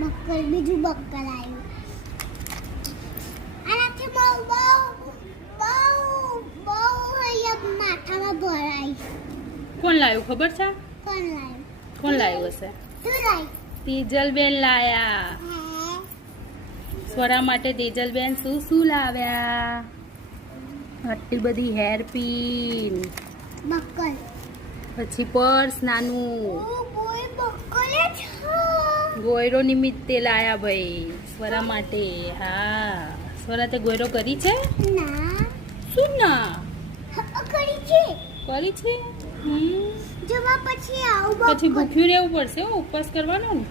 બક્કર બીજું બક્કર આવ્યું. આનાથી બહુ અહીંયા માથામાં ભરાય. કોણ લાવ્યું ખબર છે? કોણ લાવ્યું હશે? તેજલબેન લાયા. સ્વરા માટે તેજલબેન શું લાવ્યા? આટલી બધી હેર પિન, બક્કર, પછી પર્સ નાનું, ગોયરો નિમિત્તે લાયા ભાઈ સ્વરા માટે. હા, સ્વરા તે ગોયરો કરી છે? ના. શું ના કરી છે? કરી છે. જવા પછી આવું પછી ભૂખ્યું રહેવું પડશે. ઉપવાસ કરવાનો ને?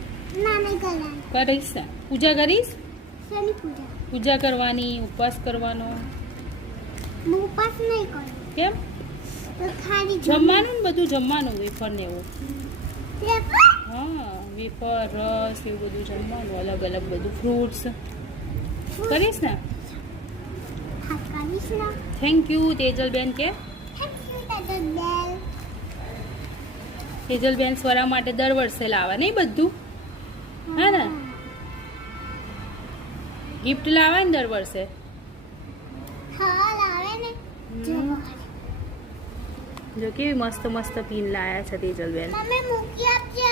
ના, નહીં કરવાનું. કરીશ ને? પૂજા કરીશ? શેની પૂજા? પૂજા કરવાની, ઉપવાસ કરવાનો. હું ઉપવાસ નહીં કરું. કેમ? તો ખાલી જમવાનું ને બધું જમવાનું, વેફર ને એવું. વેફર? હા, વેફર, રસ એવું બધું જમવાનું, અલગ અલગ બધું, ફ્રૂટ્સ. કરીશ ને? હા, કરીશ ને. થેન્ક યુ તેજલબેન કે. થેન્ક યુ દાદા. તેજલબેન સ્વરા માટે દર વર્ષે લાવે નહીં બધું, હે ને? ગિફ્ટ લાવે ને દર વર્ષે. હા, લાવે ને. જો કેવી મસ્ત મસ્ત પિન લાયા છે તેજલબેન. મમ્મી મૂકી આપજે.